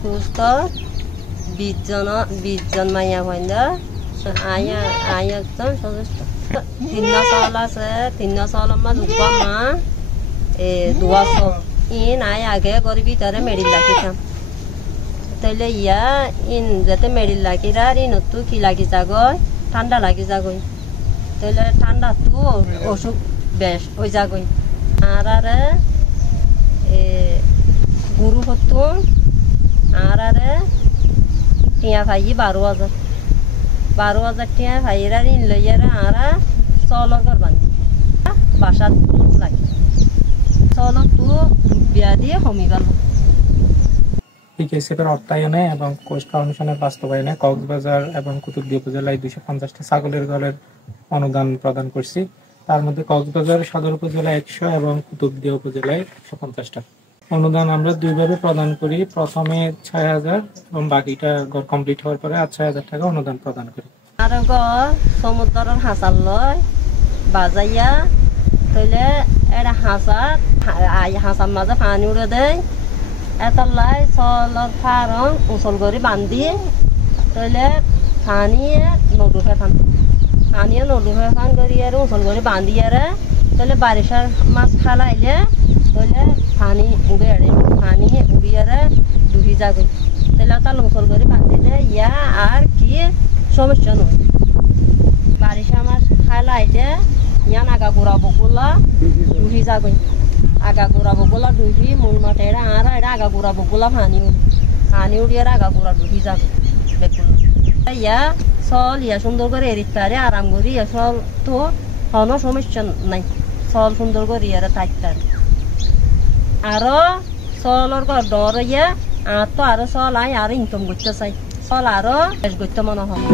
সুস্থ 20 জন মাইয়া হইল আয়া একজন সদস্য 3 সাল আছে 3 সালের মাঝে মা 200 ইন আগে গরিবি তারে মেডিল রাখিতাম তাইলে ইয়া ইন যাতে মেডিল রাখিরা ইন তো কি লাগি যাগয় ঠান্ডা লাগি যাগয় তাইলে ঠান্ডা তো অসুখ বেশ হয়ে যাগয় আর গুরু হতো আর টিয়া ভাই 12,000 টিয়া ভাইরা ঋণ লইয়ারা আর চলর করবান বাসা লাগে চলর তো বিয়া দিয়ে কমি গেল। পিকেসিপের অর্থায়নে এবং কোস্ট ফাউন্ডেশনের বাস্তবায়নে কক্সবাজার এবং কুতুবদিয়া উপজেলায় 250টা ছাগলের ঘরের অনুদান প্রদান করছি। তার মধ্যে কক্সবাজার সদর উপজেলায় 100 এবং কুতুবদিয়া উপজেলায় 150টা। অনুদান আমরা দুইভাবে প্রদান করি, প্রথমে 6,000 এবং বাকিটা ঘর কমপ্লিট হওয়ার পরে 6,000 টাকা অনুদান প্রদান করি। আর সমুদ্রের হাসার লয় বাজাইয়া তাইলে এটা হাসার মাঝে পানি উড়ে দেয় এতলাই চলর ফারং উচল করে বান্ধি তাইলে পানি নদু ফেফান করি আর উচল করে বান্ধি আর তাহলে বারিশার মাছ খালাইলে তাহলে পানি উড়ে পানি উড়িয়ে ডুবি যাবে তাহলে তার উচল করে বান্ধিলে ইয়া আর কি সমস্যা নয়। বারিশা মাছ খালাইতে ইয়ান আগা ঘুরাবো গুলা ডুবি যাবে আগা ঘুরাবো গুলা ডুবি মূল মাঠে আর এটা আগা ঘুরাবো গুলা পানি উড়িয়ে আগা ঘুরা ডুবি যাবে বেগুলো ইয়া চল ইয়া সুন্দর করে এরিত পারে আরাম করি ইয়া চল তো কোনো সমস্যা নাই চল সুন্দর করে ইয়ারে থাকতে আরো চলর ডর ইয়ে আর তো আরো চল আয় আরো ইনকাম করতে চাই চল আরো বেশ করতে মনে হয়।